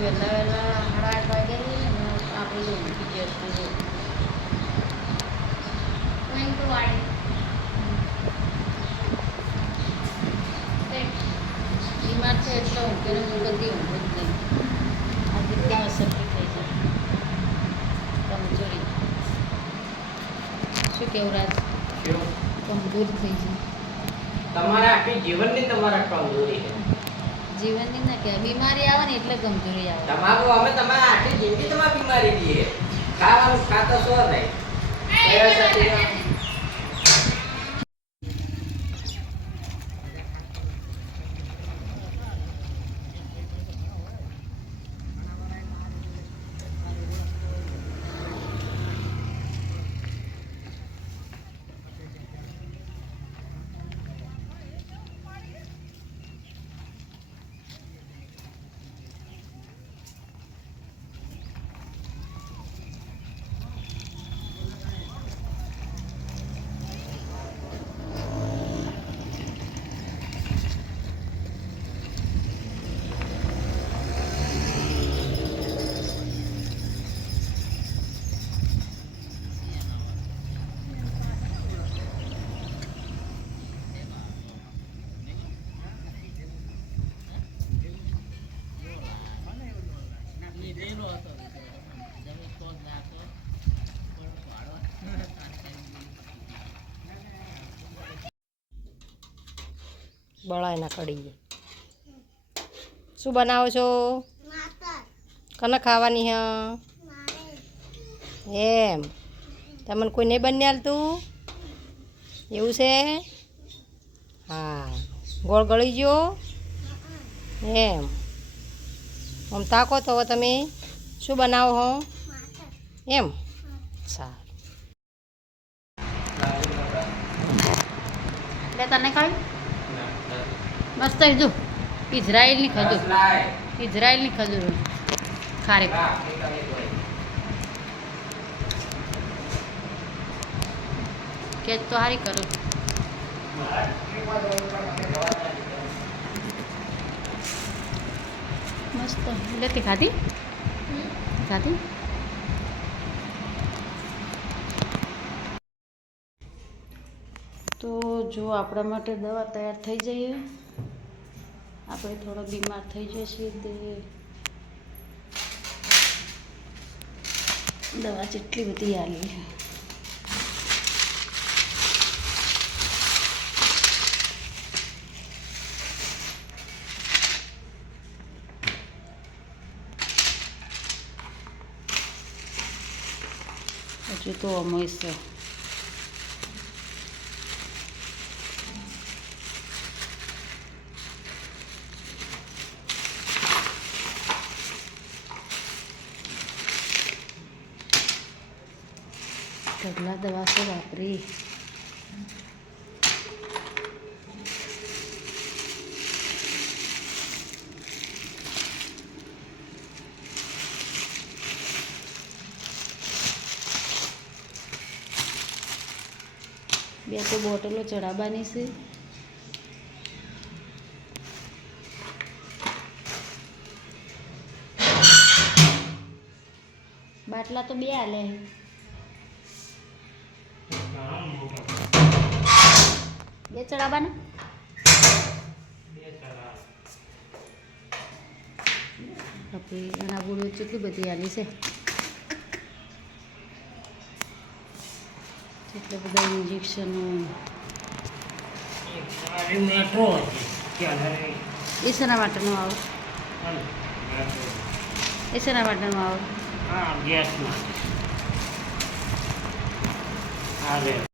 વહેલા વહેલા 8:30 વાગે આપણે જો ઉઠી ગયા જો બીમાર છે એટલે ઊંઘીને ઊંઘતી ઊંઘ જ નહીં આ એકદમ અસરથી થઈ જાય કમજોરી શું કેવું રાજ કમજોર થઈ જાય તમારા આખી જીવનની તમારા કમજોરી છે જીવનની ના કે બીમારી આવે ને એટલે કમજોરી આવે તમારું અમે તમારા આખી જિંદગી તમારી બીમારી દઈએ ખાવાનું ખાતો છો નહીં બળાય ના કડી શું બનાવો છો કને ખાવાની હ એમ તમને કોઈ નહીં બની આલતું એવું છે હા ગોળ ગળી ગયો એમ આમ તાકો તો હવે તમે શું બનાવો હો એમ સારું એટલે તને ખાવી મસ્ત જો ઇઝરાયલની ખજૂર ઇઝરાયલની ખજૂર ખારે કે તો હારી કરું મસ્ત લેતી ખાધી ખાધી તો જો આપણા માટે દવા તૈયાર થઈ જઈએ આપણે થોડો બીમાર થઈ જશે તે દવા જેટલી બધી આલી છે હજુ તો અમય છે ઢગલા દવા છે વાપરી બે તો બોટલો ચડાવવાની છે બાટલા તો બે આલે બે ચડાવવાના આપણે એના બોલો કેટલી બધી આલી છે કેટલા બધા ઇન્જેક્શનો એ શેના માટેનું આવો એ શેના માટેનું આવો